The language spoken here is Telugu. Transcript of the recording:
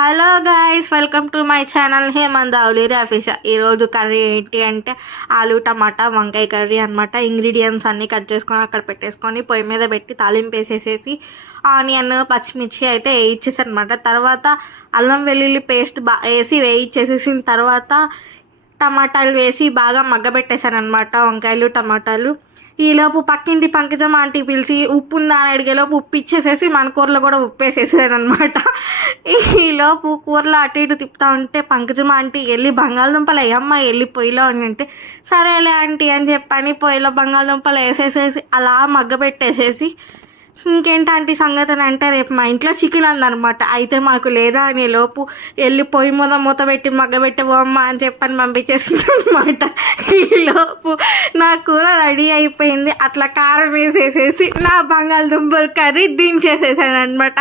Hello guys, welcome to my channel హేమందావులి రాఫిష. ఈరోజు కర్రీ ఏంటి అంటే ఆలు టమాటా వంకాయ కర్రీ అనమాట. ఇంగ్రీడియంట్స్ అన్నీ కట్ చేసుకొని అక్కడ పెట్టేసుకొని పొయ్యి మీద పెట్టి తాలింపు వేసేసేసి ఆనియన్ పచ్చిమిర్చి అయితే వేయించేసి అనమాట. తర్వాత అల్లం వెల్లుల్లి పేస్ట్ వేసి వేయించేసేసిన తర్వాత టమాటాలు వేసి బాగా మగ్గబెట్టేశాను అనమాట, వంకాయలు టమాటాలు. ఈలోపు పక్కింటి పంకజమ్మ ఆంటీ పిలిచి ఉప్పు ఉందా అని అడిగేలోపు ఉప్పు ఇచ్చేసేసి మన కూరలో కూడా ఉప్పు వేసేసాను అనమాట. ఈలోపు కూరలో అటు ఇటు తిప్పుతా ఉంటే పంకజమ్మ ఆంటీ వెళ్ళి బంగాళదుంపలు వేయమ్మ వెళ్ళి పొయ్యిలో అని అంటే సరేలే ఆంటీ అని చెప్పని పొయ్యిలో బంగాళదుంపలు వేసేసేసి అలా మగ్గబెట్టేసేసి ఇంకేంటంటే సంగతి అని అంటే రేపు మా ఇంట్లో చికెన్ అందనమాట. అయితే మాకు లేదా అనే లోపు వెళ్ళి పొయ్యి మూత పెట్టి మగ్గబెట్టి పోమ్మా అని చెప్పని పంపించేస్తుంది అనమాట. ఈలోపు నా కూర రెడీ అయిపోయింది. అట్లా కారం వేసేసేసి నా బంగాళదుంపల కర్రీ దించేసేసాను అనమాట.